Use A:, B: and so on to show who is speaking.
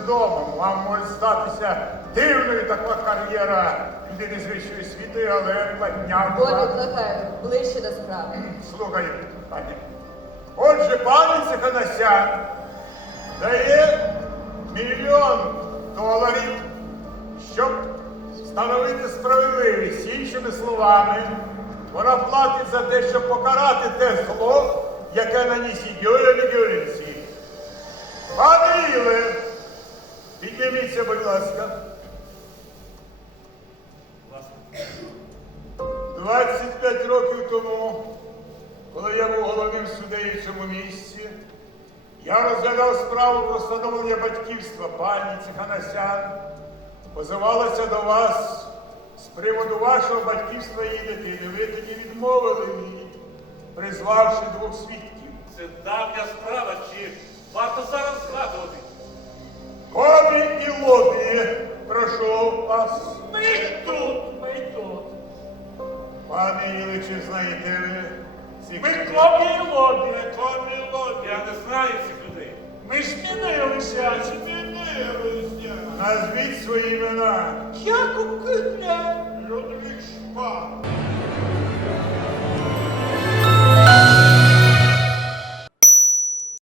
A: домом. Вам може статися дивною така кар'єра людини з вищою освітою, але платня
B: Бо
A: була.
B: відлагаю, ближче до справи.
A: Слухай, пані. Отже, пан Цеханасян дає $1 000 000, щоб встановити справедливість. Іншими словами, вона платить за те, щоб покарати те зло, яке наніс Юлія Юлінці. Пане Іле, підніміться, будь ласка. 25 років тому, коли я був головним суддею в цьому місці, я розглядав справу про встановлення батьківства. Пані Цеханасян позивалася до вас з приводу вашого батьківства її дитини. Ви тоді відмовили її, призвавши 2 свідків.
C: Це давня справа, чи варто зараз згадувати?
A: Кобі і лобі, прошу вас.
C: Ми тут.
A: Пане Іле, чи знаєте ви цих
C: Ми
A: людей?
C: Кобі і Лобі. Я не знаю цих людей. Ми ж змінилися.
A: Назвіть свої імена.
C: Як у